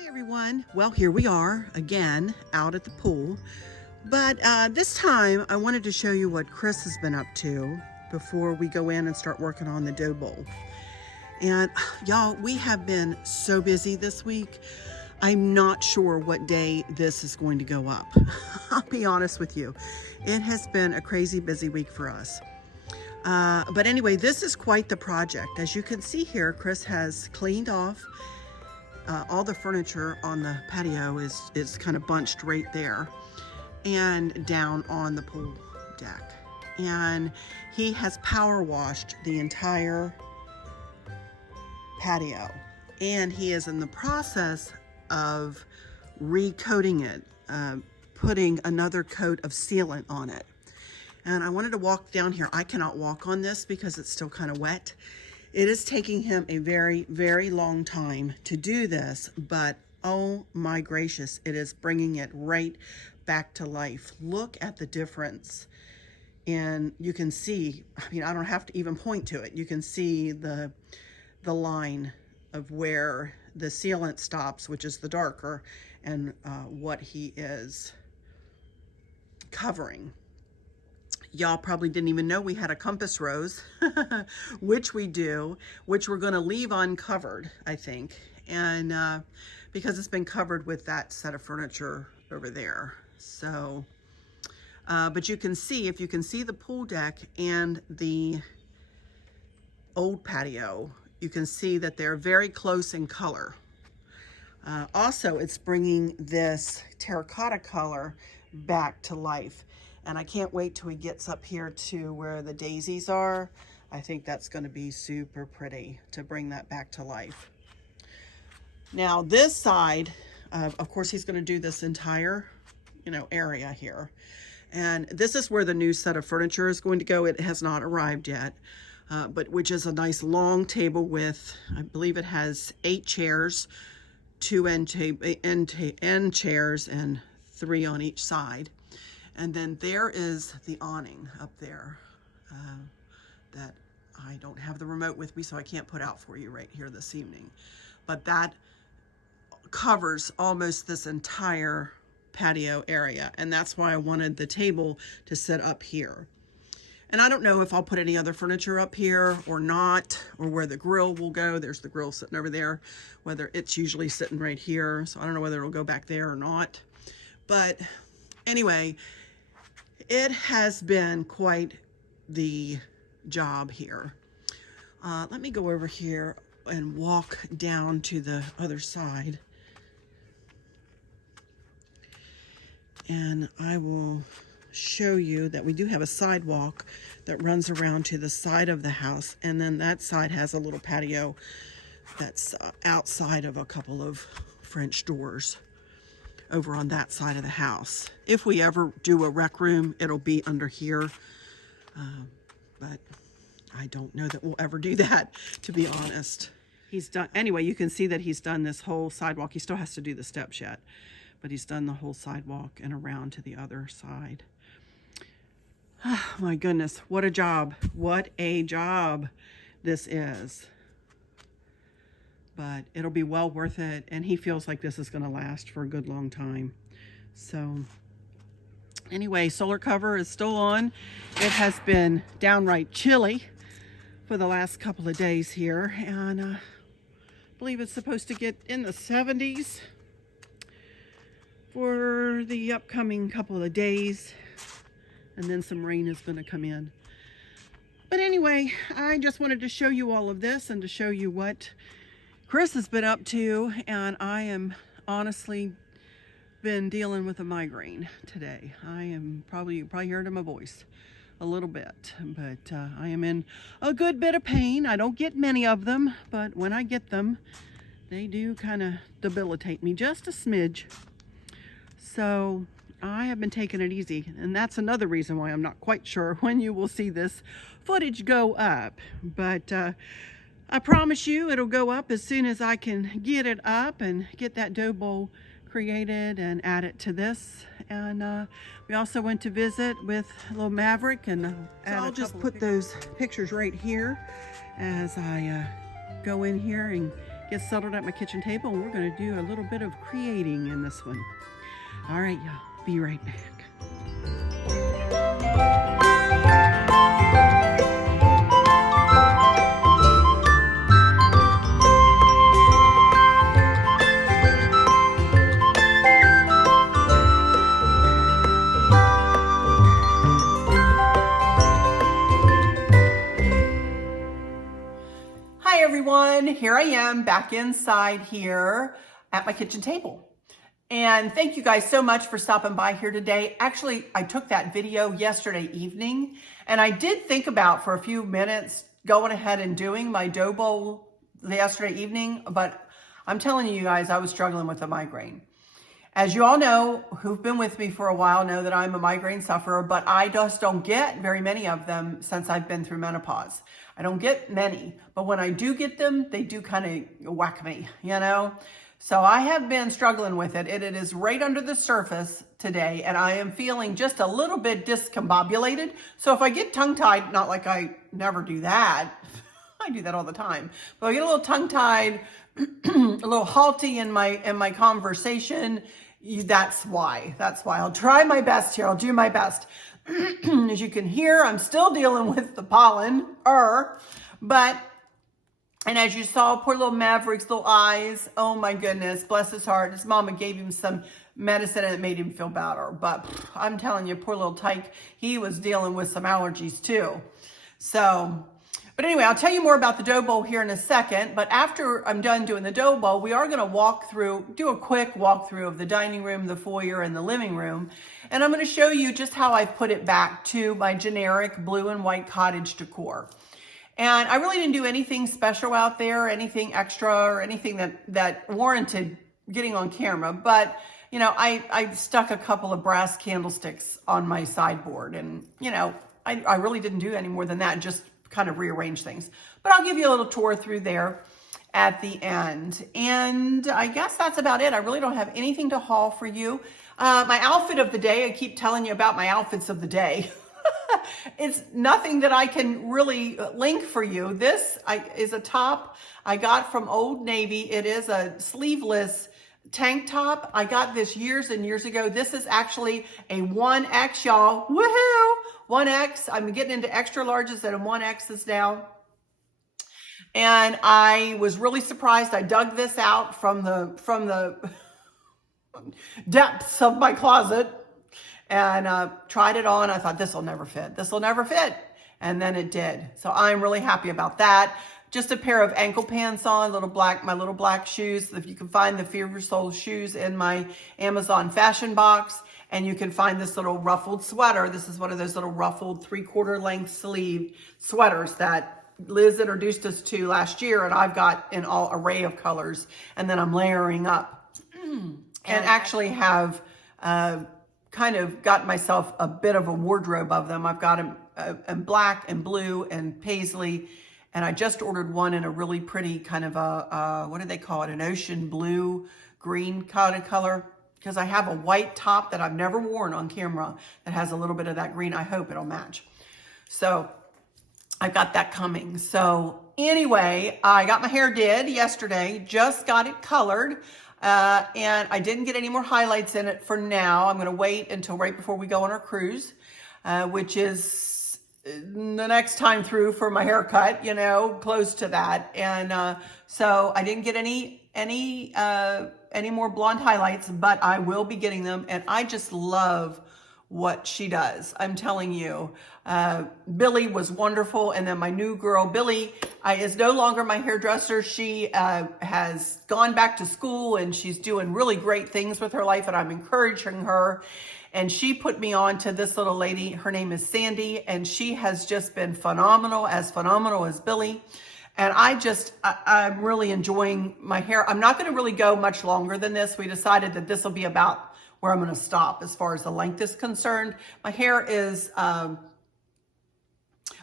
Hi everyone. Well, here we are again out at the pool, but this time I wanted to show you what Chris has been up to before we go in and start working on the dough bowl. And y'all, we have been so busy this week. I'm not sure what day this is going to go up. I'll be honest with you. It has been a crazy busy week for us. But anyway, this is quite the project. As you can see here, Chris has cleaned off all the furniture on the patio is kind of bunched right there and down on the pool deck. And he has power washed the entire patio. And he is in the process of recoating it, putting another coat of sealant on it. And I wanted to walk down here. I cannot walk on this because it's still kind of wet. It is taking him a very, very long time to do this, but oh my gracious, it is bringing it right back to life. Look at the difference. And you can see, I mean, I don't have to even point to it. You can see the line of where the sealant stops, which is the darker, and what he is covering. Y'all probably didn't even know we had a compass rose, which we do, which we're going to leave uncovered, I think, and because it's been covered with that set of furniture over there. So, but you can see, if you can see the pool deck and the old patio, you can see that they're very close in color. Also, it's bringing this terracotta color back to life. And I can't wait till he gets up here to where the daisies are. I think that's going to be super pretty to bring that back to life. Now this side, of course, he's going to do this entire, area here. And this is where the new set of furniture is going to go. It has not arrived yet, but which is a nice long table with, I believe it has 8 chairs, 2 end chairs, and 3 on each side. And then there is the awning up there that I don't have the remote with me, so I can't put out for you right here this evening. But that covers almost this entire patio area, and that's why I wanted the table to sit up here. And I don't know if I'll put any other furniture up here or not, or where the grill will go. There's the grill sitting over there, whether it's usually sitting right here. So I don't know whether it'll go back there or not. But anyway, it has been quite the job here. Let me go over here and walk down to the other side. And I will show you that we do have a sidewalk that runs around to the side of the house. And then that side has a little patio that's outside of a couple of French doors over on that side of the house. If we ever do a rec room, it'll be under here. But I don't know that we'll ever do that, to be honest. He's done, anyway, you can see that he's done this whole sidewalk. He still has to do the steps yet, but he's done the whole sidewalk and around to the other side. Oh, my goodness, what a job. What a job this is. But it'll be well worth it, and he feels like this is going to last for a good long time. So anyway, solar cover is still on. It has been downright chilly for the last couple of days here, and I believe it's supposed to get in the 70s for the upcoming couple of days, and then some rain is going to come in. But anyway, I just wanted to show you all of this and to show you what Chris has been up to, and I am honestly been dealing with a migraine today. I am you probably heard in my voice a little bit, but I am in a good bit of pain. I don't get many of them, but when I get them, they do kind of debilitate me just a smidge. So I have been taking it easy, and that's another reason why I'm not quite sure when you will see this footage go up, but I promise you it'll go up as soon as I can get it up and get that dough bowl created and add it to this. And we also went to visit with little Maverick, and so I'll just put those pictures right here as I go in here and get settled at my kitchen table, and we're going to do a little bit of creating in this one. All right, y'all, be right back. Everyone, here I am back inside here at my kitchen table, and thank you guys so much for stopping by here today. Actually, I took that video yesterday evening, and I did think about for a few minutes going ahead and doing my dough bowl yesterday evening, but I'm telling you guys, I was struggling with a migraine. As you all know, who've been with me for a while, know that I'm a migraine sufferer, but I just don't get very many of them since I've been through menopause. I don't get many, but when I do get them, they do kind of whack me, you know? So I have been struggling with it. It is right under the surface today, and I am feeling just a little bit discombobulated. So if I get tongue-tied, not like I never do that, I do that all the time, but I get a little tongue-tied, a little halty in my conversation, that's why. I'll try my best here. I'll do my best. As you can hear, I'm still dealing with the pollen, but, and as you saw, poor little Maverick's little eyes, oh my goodness, bless his heart. His mama gave him some medicine and it made him feel better. But I'm telling you, poor little tyke, he was dealing with some allergies too. So, but anyway, I'll tell you more about the dough bowl here in a second. But after I'm done doing the dough bowl, we are going to do a quick walkthrough of the dining room, the foyer, and the living room. And I'm going to show you just how I've put it back to my generic blue and white cottage decor. And I really didn't do anything special out there, anything extra, or anything that warranted getting on camera. But, you know, I stuck a couple of brass candlesticks on my sideboard. And, you know, I really didn't do any more than that, just kind of rearrange things. But I'll give you a little tour through there at the end. And I guess that's about it. I really don't have anything to haul for you. My outfit of the day, I keep telling you about my outfits of the day. It's nothing that I can really link for you. This is a top I got from Old Navy. It is a sleeveless tank top. I got this years and years ago. This is actually a 1X, y'all. Woohoo! 1X. I'm getting into extra larges and 1Xs now. And I was really surprised. I dug this out from the depths of my closet and tried it on. I thought, this will never fit. This will never fit. And then it did. So I'm really happy about that. Just a pair of ankle pants on, my little black shoes. If you can find the Fever Soul shoes in my Amazon fashion box, and you can find this little ruffled sweater. This is one of those little ruffled 3/4 length sleeve sweaters that Liz introduced us to last year, and I've got in all array of colors. And then I'm layering up and actually have kind of got myself a bit of a wardrobe of them. I've got them in black and blue and paisley. And I just ordered one in a really pretty kind of a, what do they call it? An ocean blue, green kind of color. Because I have a white top that I've never worn on camera that has a little bit of that green. I hope it'll match. So I've got that coming. So anyway, I got my hair did yesterday. Just got it colored. And I didn't get any more highlights in it for now. I'm going to wait until right before we go on our cruise, which is the next time through for my haircut, you know, close to that. And so I didn't get any more blonde highlights, but I will be getting them. And I just love what she does. I'm telling you, Billy was wonderful. And then my new girl, Billy, is no longer my hairdresser. She has gone back to school and she's doing really great things with her life. And I'm encouraging her. And she put me on to this little lady. Her name is Sandy. And she has just been phenomenal as Billy. And I'm really enjoying my hair. I'm not going to really go much longer than this. We decided that this will be about where I'm going to stop as far as the length is concerned. My hair is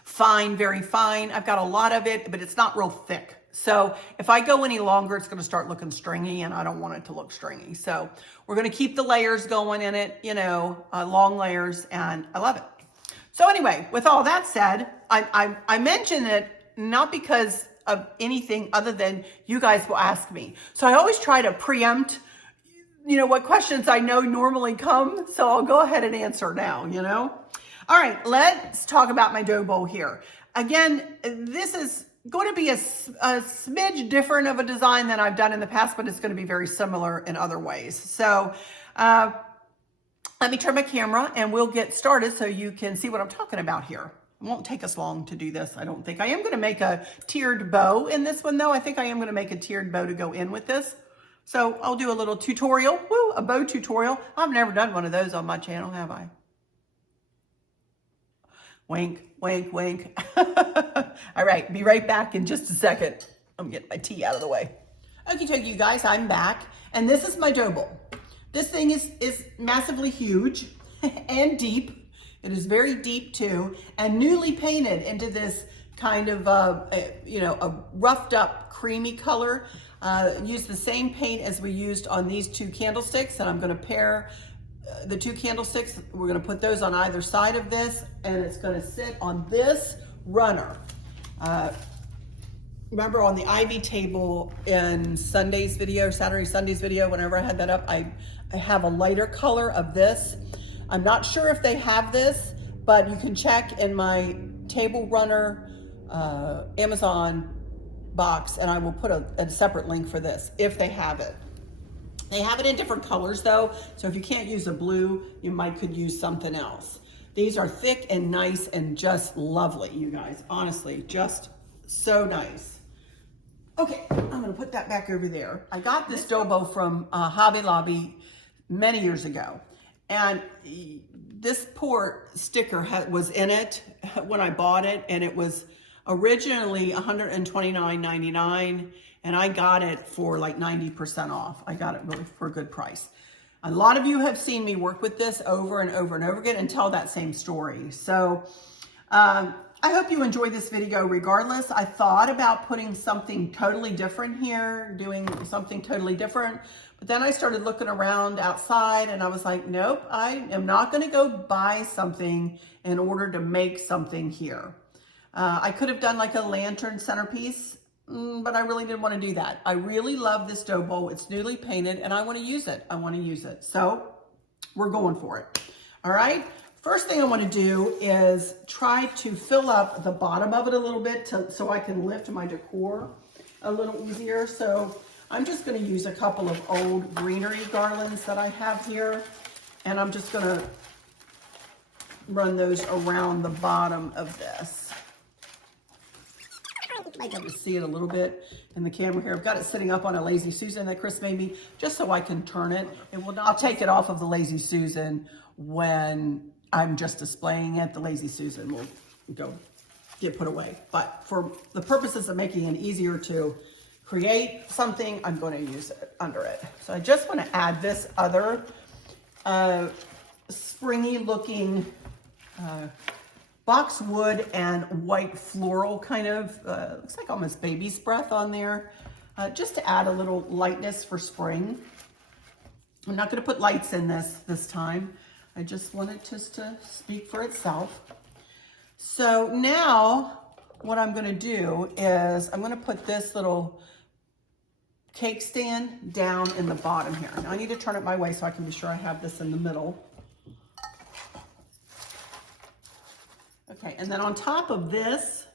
fine, very fine. I've got a lot of it, but it's not real thick. So if I go any longer, it's going to start looking stringy, and I don't want it to look stringy. So we're going to keep the layers going in it, you know, long layers, and I love it. So anyway, with all that said, I mention it not because of anything other than you guys will ask me. So I always try to preempt, you know, what questions I know normally come. So I'll go ahead and answer now, you know. All right, let's talk about my dough bowl here. Again, this is going to be a smidge different of a design than I've done in the past, but it's going to be very similar in other ways. So let me turn my camera and we'll get started so you can see what I'm talking about here. It won't take us long to do this, I don't think. I am going to make a tiered bow in this one, though. I think I am going to make a tiered bow to go in with this. So I'll do a little tutorial, a bow tutorial. I've never done one of those on my channel, have I? Wink, wink, wink. All right, be right back in just a second. I'm getting my tea out of the way. Okie dokie, you guys, I'm back. And this is my dough bowl. This thing is massively huge and deep. It is very deep too, and newly painted into this kind of, you know, a roughed up creamy color. Use the same paint as we used on these two candlesticks, and I'm gonna pair the two candlesticks. We're going to put those on either side of this, and it's going to sit on this runner. Remember on the Ivy table in Sunday's video, Sunday's video, whenever I had that up, I have a lighter color of this. I'm not sure if they have this, but you can check in my table runner Amazon box, and I will put a separate link for this if they have it. They have it in different colors though, so if you can't use a blue, you could use something else. These are thick and nice and just lovely, you guys. Honestly, just so nice. Okay, I'm gonna put that back over there. I got this dough bowl from Hobby Lobby many years ago, and this poor sticker was in it when I bought it, and it was originally $129.99. And I got it for like 90% off. I got it really for a good price. A lot of you have seen me work with this over and over and over again and tell that same story. So I hope you enjoyed this video regardless. I thought about putting something totally different here, doing something totally different. But then I started looking around outside and I was like, nope, I am not gonna go buy something in order to make something here. I could have done like a lantern centerpiece, but I really didn't want to do that. I really love this dough bowl. It's newly painted and I want to use it. I want to use it. So we're going for it. All right. First thing I want to do is try to fill up the bottom of it a little bit so I can lift my decor a little easier. So I'm just going to use a couple of old greenery garlands that I have here. And I'm just going to run those around the bottom of this. You might be able to see it a little bit in the camera here. I've got it sitting up on a Lazy Susan that Chris made me just so I can turn it. It will not. I'll take it off of the Lazy Susan when I'm just displaying it. The Lazy Susan will get put away. But for the purposes of making it easier to create something, I'm going to use it under it. So I just want to add this other springy looking boxwood and white floral kind of, looks like almost baby's breath on there, just to add a little lightness for spring. I'm not going to put lights in this time. I just want it just to speak for itself. So now what I'm going to do is I'm going to put this little cake stand down in the bottom here. Now I need to turn it my way so I can be sure I have this in the middle. Okay, and then on top of this,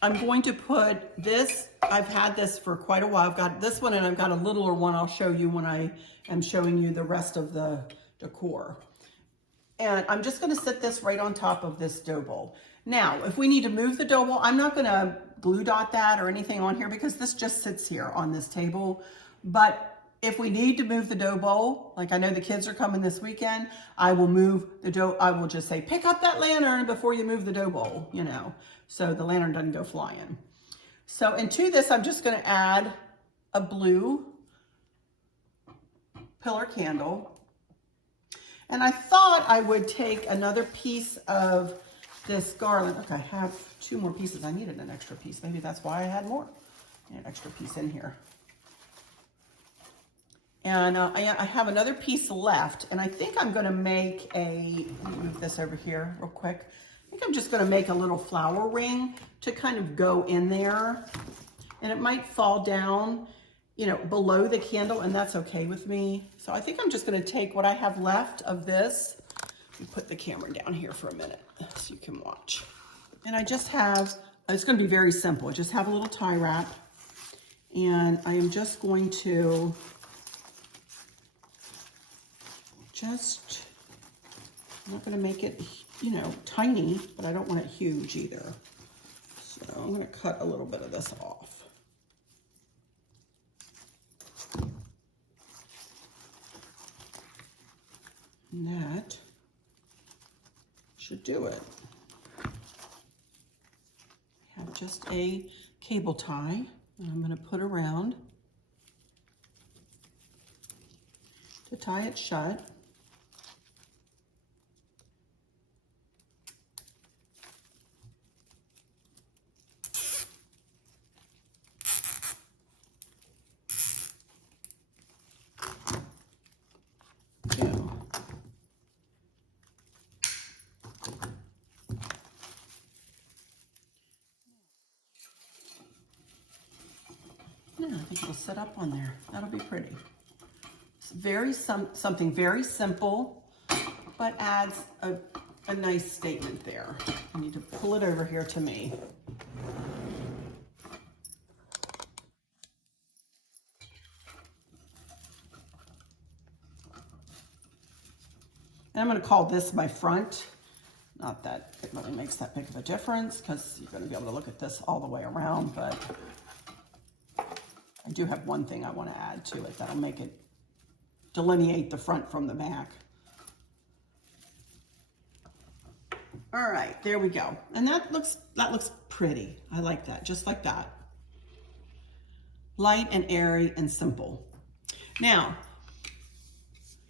I'm going to put this. I've had this for quite a while. I've got this one and I've got a littler one I'll show you when I am showing you the rest of the decor. And I'm just going to sit this right on top of this dough bowl. Now, if we need to move the dough bowl, I'm not going to glue dot that or anything on here because this just sits here on this table. But if we need to move the dough bowl, like I know the kids are coming this weekend, I will move the dough. I will just say, pick up that lantern before you move the dough bowl, you know, so the lantern doesn't go flying. So into this, I'm just going to add a blue pillar candle. And I thought I would take another piece of this garland. Okay, I have 2 more pieces. I needed an extra piece. Maybe that's why I had more. An extra piece in here. And I have another piece left, and I think I'm going to make a, let me move this over here real quick. think I'm just gonna make a little flower ring to kind of go in there. And it might fall down, you know, below the candle, and that's okay with me. So I think I'm just gonna take what I have left of this and put the camera down here for a minute so you can watch. And I just have, it's gonna be very simple. I just have a little tie wrap, and I am just going to I'm not gonna make it, you know, tiny, but I don't want it huge either. So I'm gonna cut a little bit of this off. And that should do it. I have just a cable tie that I'm going to put around to tie it shut. Yeah, I think it'll sit up on there. That'll be pretty. It's very something very simple, but adds a nice statement there. I need to pull it over here to me. And I'm going to call this my front. Not that it really makes that big of a difference because you're going to be able to look at this all the way around, but I do have one thing I want to add to it that'll make it delineate the front from the back. All right, there we go. And that looks pretty. I like that, just like that. Light and airy and simple. Now,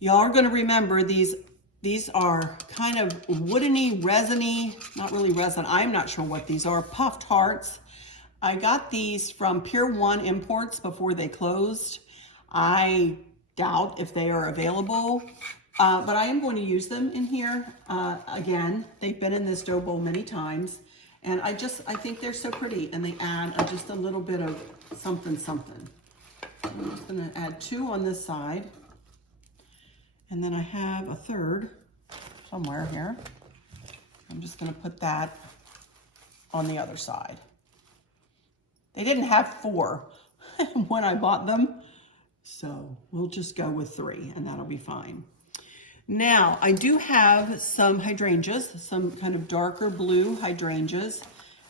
y'all are going to remember these are kind of woodeny, resiny, not really resin. I'm not sure what these are, puffed hearts. I got these from Pier 1 Imports before they closed. I doubt if they are available, but I am going to use them in here. Again, they've been in this dough bowl many times, and I think they're so pretty, and they add just a little bit of something. I'm just gonna add 2 on this side, and then I have a third somewhere here. I'm just gonna put that on the other side. They didn't have 4 when I bought them, so we'll just go with 3 and that'll be fine. Now, I do have some hydrangeas, some kind of darker blue hydrangeas,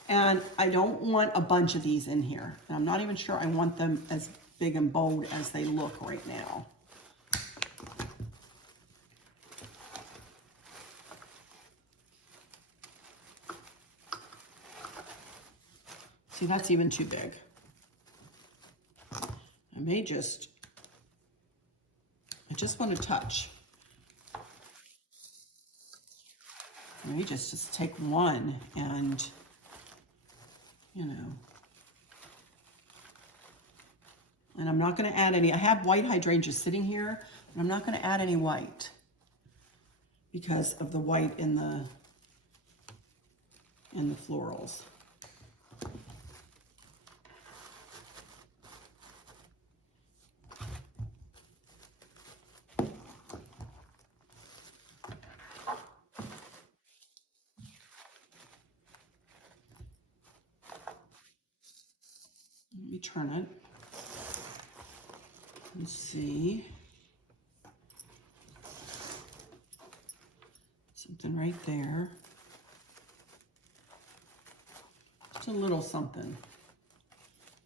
and I don't want a bunch of these in here. And I'm not even sure I want them as big and bold as they look right now. See, that's even too big. I just want to touch. I may just take one and, you know. And I'm not going to add any. I have white hydrangeas sitting here, and I'm not going to add any white because of the white in the florals. Let me turn it. Let's see. Something right there. Just a little something.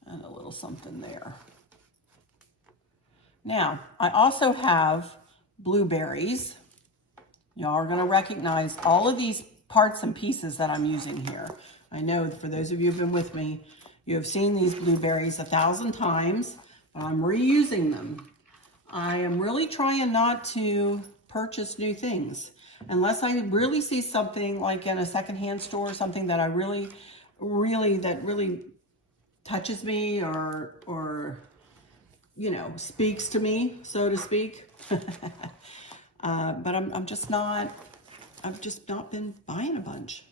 And a little something there. Now, I also have blueberries. Y'all are going to recognize all of these parts and pieces that I'm using here. I know for those of you who've been with me, you have seen these blueberries 1,000 times, but I'm reusing them. I am really trying not to purchase new things unless I really see something like in a secondhand store, something that I really touches me or you know, speaks to me, so to speak. But I've just not been buying a bunch.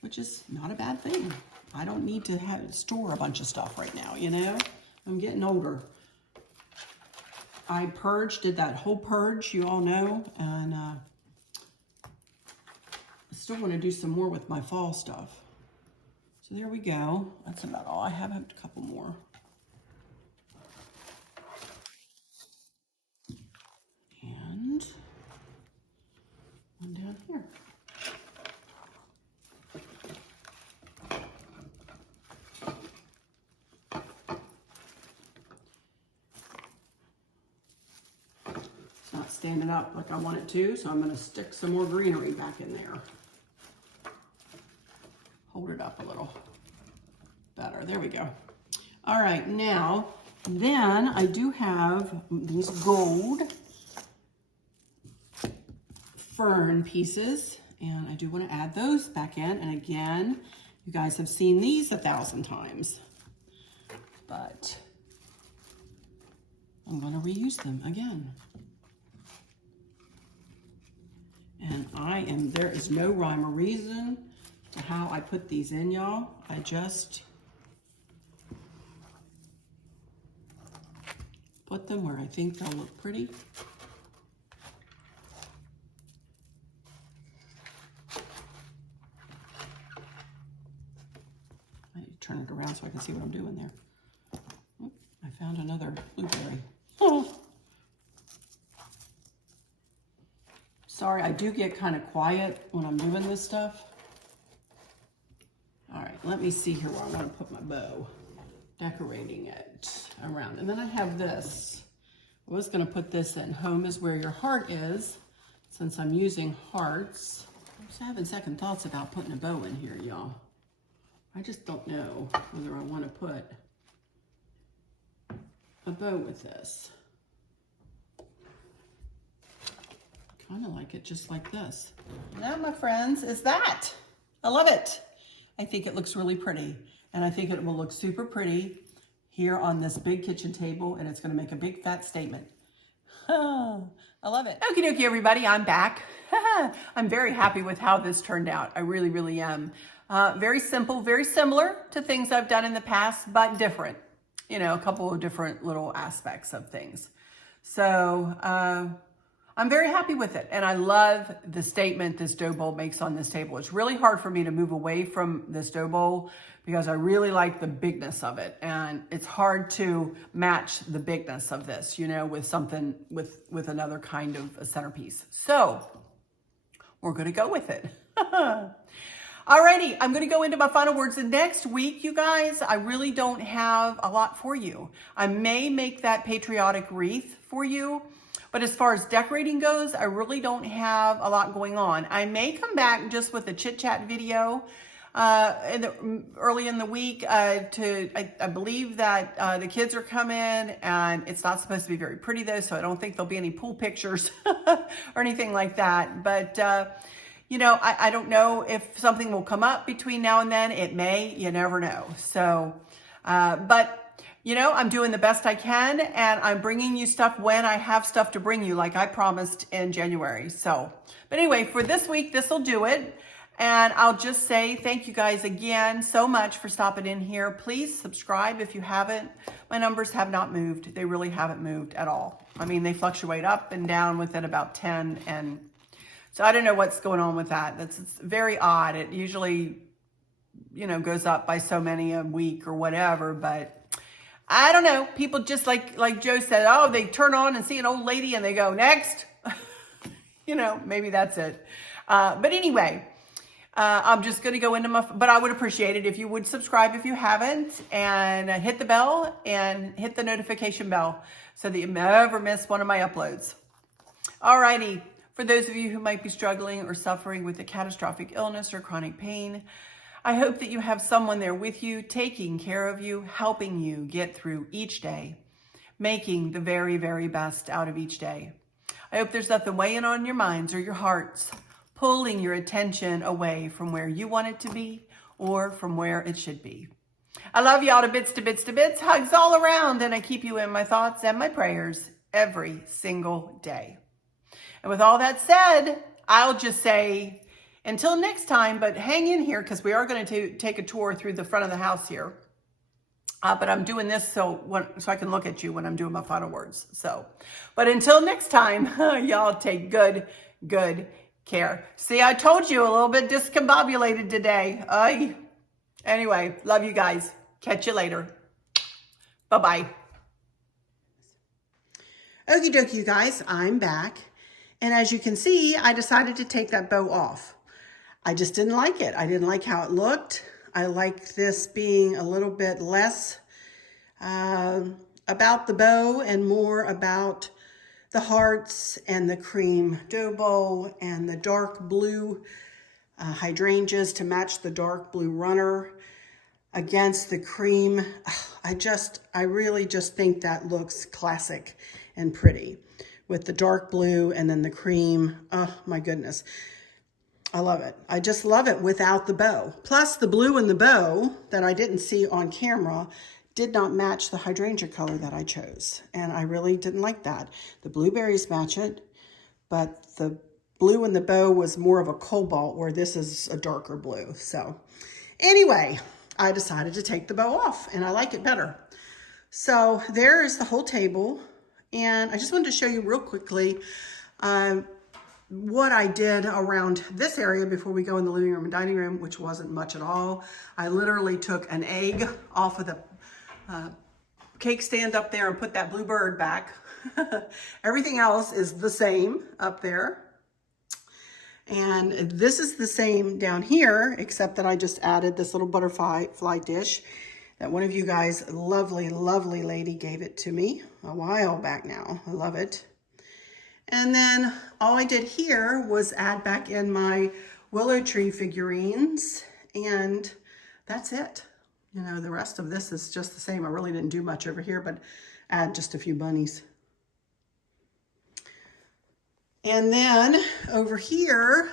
which is not a bad thing. I don't need to store a bunch of stuff right now, you know? I'm getting older. I did that whole purge, you all know, and I still want to do some more with my fall stuff. So there we go. That's about all I have. I have a couple more. And one down here. It's not standing up like I want it to, so I'm going to stick some more greenery back in there. Hold it up a little better. There we go. All right, now, then I do have these gold fern pieces, and I do want to add those back in. And again, you guys have seen these 1,000 times, but I'm going to reuse them again. And there is no rhyme or reason to how I put these in, y'all. I just put them where I think they'll look pretty. I need to turn it around so I can see what I'm doing there. Oh, I found another blueberry. Oh. Sorry, I do get kind of quiet when I'm doing this stuff. All right, let me see here where I want to put my bow. Decorating it around. And then I have this. I was going to put this in. Home is where your heart is, since I'm using hearts. I'm just having second thoughts about putting a bow in here, y'all. I just don't know whether I want to put a bow with this. Kind of like it just like this. And that, my friends, is that. I love it. I think it looks really pretty. And I think it will look super pretty here on this big kitchen table, and it's going to make a big fat statement. I love it. Okie dokie, everybody, I'm back. I'm very happy with how this turned out. I really, really am. Very simple, very similar to things I've done in the past, but different. You know, a couple of different little aspects of things. So, I'm very happy with it, and I love the statement this dough bowl makes on this table. It's really hard for me to move away from this dough bowl because I really like the bigness of it, and it's hard to match the bigness of this, you know, with something, with another kind of a centerpiece. So, we're gonna go with it. Alrighty, I'm gonna go into my final words, and next week, you guys, I really don't have a lot for you. I may make that patriotic wreath for you, but as far as decorating goes, I really don't have a lot going on. I may come back just with a chit chat video early in the week. I believe that the kids are coming, and it's not supposed to be very pretty though, so I don't think there'll be any pool pictures or anything like that. But you know, I don't know if something will come up between now and then. It may, you never know. So, but you know, I'm doing the best I can, and I'm bringing you stuff when I have stuff to bring you, like I promised in January. So, but anyway, for this week, this will do it. And I'll just say thank you guys again so much for stopping in here. Please subscribe if you haven't. My numbers have not moved. They really haven't moved at all. I mean, they fluctuate up and down within about 10. And so I don't know what's going on with that. It's very odd. It usually, you know, goes up by so many a week or whatever, but I don't know. People just like Joe said, oh, they turn on and see an old lady and they go, next. You know, maybe that's it. But anyway, I'm just going to go into but I would appreciate it if you would subscribe if you haven't, and hit the bell and hit the notification bell so that you never miss one of my uploads. Alrighty. For those of you who might be struggling or suffering with a catastrophic illness or chronic pain, I hope that you have someone there with you, taking care of you, helping you get through each day, making the very, very best out of each day. I hope there's nothing weighing on your minds or your hearts, pulling your attention away from where you want it to be or from where it should be. I love y'all to bits, to bits, to bits. Hugs all around, and I keep you in my thoughts and my prayers every single day. And with all that said, I'll just say, until next time, but hang in here because we are going to take a tour through the front of the house here. But I'm doing this so I can look at you when I'm doing my final words. So, but until next time, y'all take good care. See, I told you a little bit discombobulated today. Anyway, love you guys. Catch you later. Bye-bye. Okie dokie, you guys, I'm back. And as you can see, I decided to take that bow off. I just didn't like it. I didn't like how it looked. I like this being a little bit less about the bow and more about the hearts and the cream dough bowl and the dark blue hydrangeas to match the dark blue runner against the cream. I really just think that looks classic and pretty with the dark blue and then the cream. Oh my goodness. I love it. I just love it without the bow. Plus the blue in the bow that I didn't see on camera did not match the hydrangea color that I chose. And I really didn't like that. The blueberries match it, but the blue in the bow was more of a cobalt where this is a darker blue. So anyway, I decided to take the bow off and I like it better. So there is the whole table. And I just wanted to show you real quickly what I did around this area before we go in the living room and dining room, which wasn't much at all. I literally took an egg off of the cake stand up there and put that blue bird back. Everything else is the same up there. And this is the same down here, except that I just added this little butterfly dish that one of you guys, lovely lady, gave it to me a while back now. I love it. And then all I did here was add back in my willow tree figurines, and that's it. You know, the rest of this is just the same. I really didn't do much over here, but add just a few bunnies. And then over here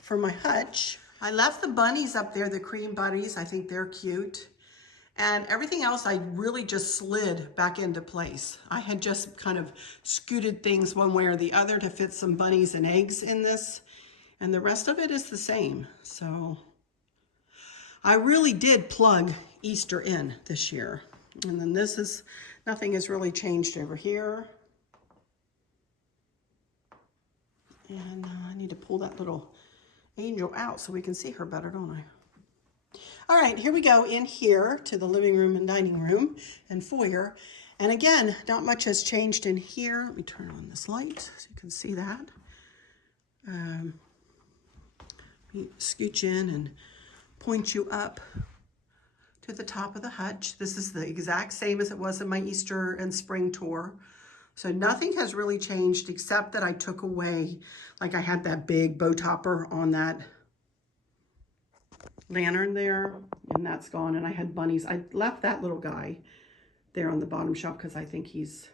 for my hutch, I left the bunnies up there, the cream bunnies. I think they're cute. And everything else I really just slid back into place. I had just kind of scooted things one way or the other to fit some bunnies and eggs in this. And the rest of it is the same. So I really did plug Easter in this year. And then this is, nothing has really changed over here. And I need to pull that little angel out so we can see her better, don't I? All right, here we go in here to the living room and dining room and foyer. And again, not much has changed in here. Let me turn on this light so you can see that. Let me scooch in and point you up to the top of the hutch. This is the exact same as it was in my Easter and spring tour. So nothing has really changed except that I took away, like I had that big bow topper on that lantern there, and that's gone. And I had bunnies. I left that little guy there on the bottom shelf because I think he's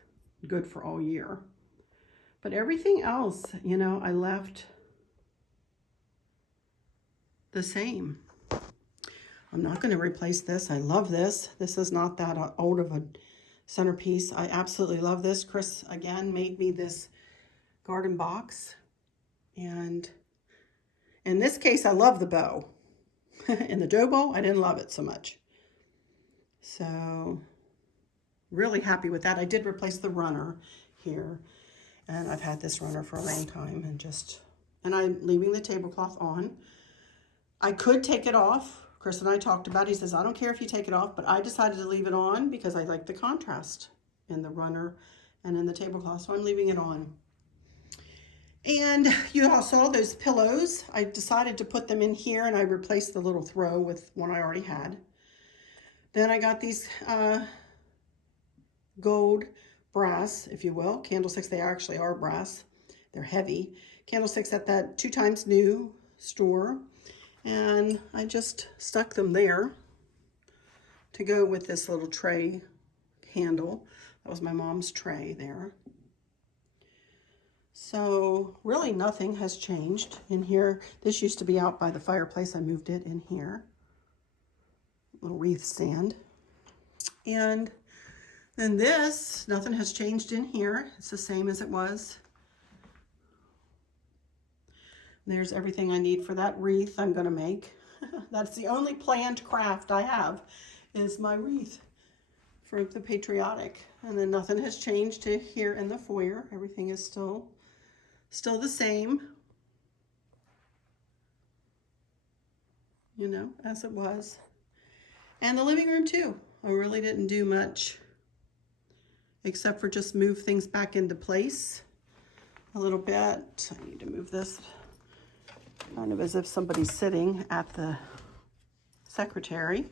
good for all year. But everything else, you know, I left the same. I'm not going to replace this. I love this. This is not that old of a centerpiece. I absolutely love this. Chris, again, made me this garden box. And in this case, I love the bow. In the dough bowl, I didn't love it so much. So, really happy with that. I did replace the runner here. And I've had this runner for a long time. And I'm leaving the tablecloth on. I could take it off. Chris and I talked about it. He says, I don't care if you take it off, but I decided to leave it on because I like the contrast in the runner and in the tablecloth. So I'm leaving it on. And you all saw those pillows. I decided to put them in here and I replaced the little throw with one I already had. Then I got these gold brass, if you will, candlesticks. They actually are brass. They're heavy. Candlesticks at that 2 Times New store. And I just stuck them there to go with this little tray handle. That was my mom's tray there. So really nothing has changed in here. This used to be out by the fireplace. I moved it in here. Little wreath stand. And then this, nothing has changed in here. It's the same as it was There's everything I need for that wreath I'm going to make. That's the only planned craft I have, is my wreath for the patriotic. And then nothing has changed to here in the foyer. Everything is still the same, you know, as it was. And the living room too. I really didn't do much except for just move things back into place a little bit. I need to move this kind of as if somebody's sitting at the secretary.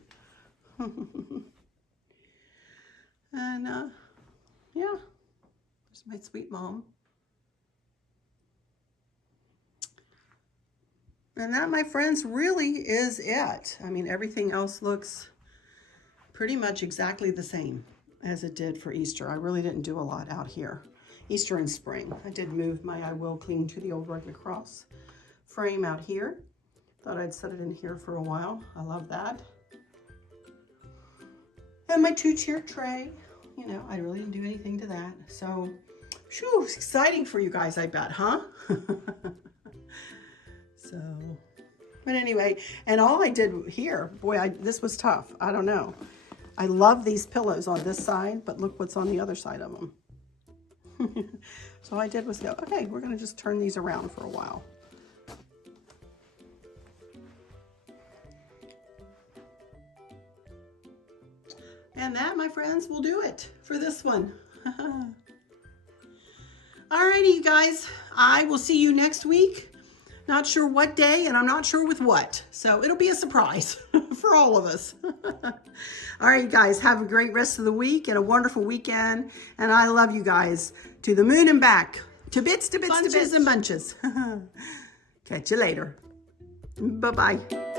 And yeah, there's my sweet mom. And that, my friends, really is it. I mean, everything else looks pretty much exactly the same as it did for Easter. I really didn't do a lot out here. Easter and spring. I did move my I Will Cling to the Old Rugged Cross frame out here. Thought I'd set it in here for a while. I love that. And my 2-tier tray. You know, I really didn't do anything to that. So, phew, exciting for you guys, I bet, huh? So, but anyway, and all I did here, boy, this was tough. I don't know. I love these pillows on this side, but look what's on the other side of them. So all I did was go, okay, we're going to just turn these around for a while. And that, my friends, will do it for this one. Alrighty, you guys, I will see you next week. Not sure what day, and I'm not sure with what. So it'll be a surprise for all of us. All right, guys, have a great rest of the week and a wonderful weekend. And I love you guys to the moon and back. To bits, bunches, and bunches. Catch you later. Bye-bye.